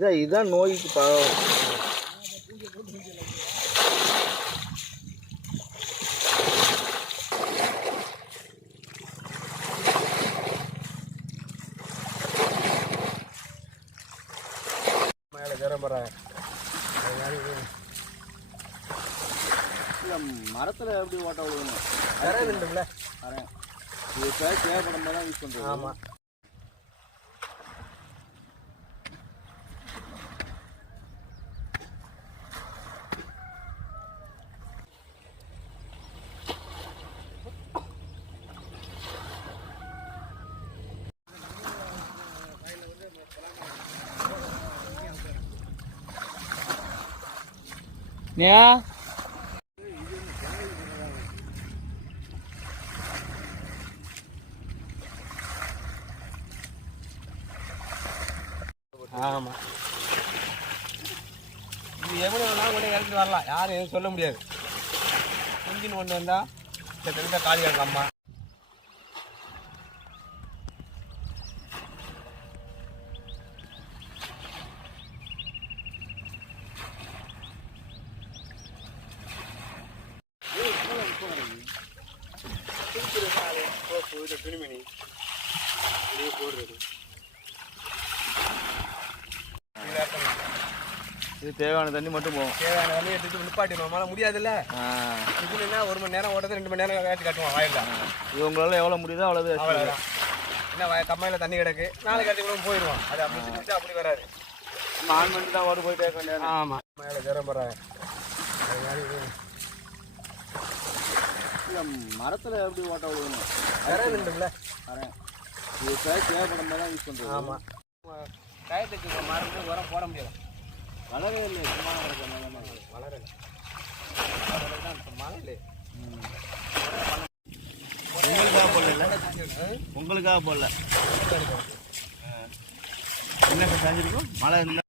இதான் இதுதான் நோய்க்கு ப- மரத்தில் எப்படி ஓட்ட இருந்தும்ல வரேன். இது தேவைப்படும் போது தான் யூஸ் பண்ணுறது ஆமாம் ஏன் ஆமாம் இது எவ்வளோ வேணாலும் கூட இறக்கிட்டு வரலாம். யாரும் எதுவும் சொல்ல முடியாது. இன்ஜின் ஒன்று வந்தால் இந்த தெரிஞ்ச காலி அம்மா. அம்மா துணிமணி போடுறது. இது தேவையான தண்ணி மட்டும் போகும். தேவையான தண்ணி எடுத்துட்டு நிப்பாட்டிடுவோம் நம்மளால முடியாதுல்ல? இதுல என்ன ஒரு மணி நேரம் ஓடுறது ரெண்டு மணி நேரம் காய்ச்சி காட்டுவோம் வாயில இது உங்களால் எவ்வளோ முடியுதோ அவ்வளோ என்ன வய கம்மாயில தண்ணி கிடக்கு. நாளை காய்ச்சி கூட போயிடுவோம் அது அப்படி அப்படி வராது. ஆன் பண்ணிட்டு தான் ஓட்டு போயிட்டே இருக்க வேண்டியது ஆமா. மேலே ஜரம் போற மரத்தில் எப்படி ஓட்ட விழுகணும்? ஜரம் இருந்தும்ல வரேன் இது இப்போ தேவைப்படும் போது தான் யூஸ் பண்ணுறது ஆமா. டயத்துக்கு மருந்து உரம் போட முடியாது. வளரவே இல்லை சும்மா கிடக்கு நிலமா. வளரல. மழை உங்களுக்காக போடல உங்களுக்காக போடல. என்ன சாஞ்சிருக்கும்? மழை இருந்தா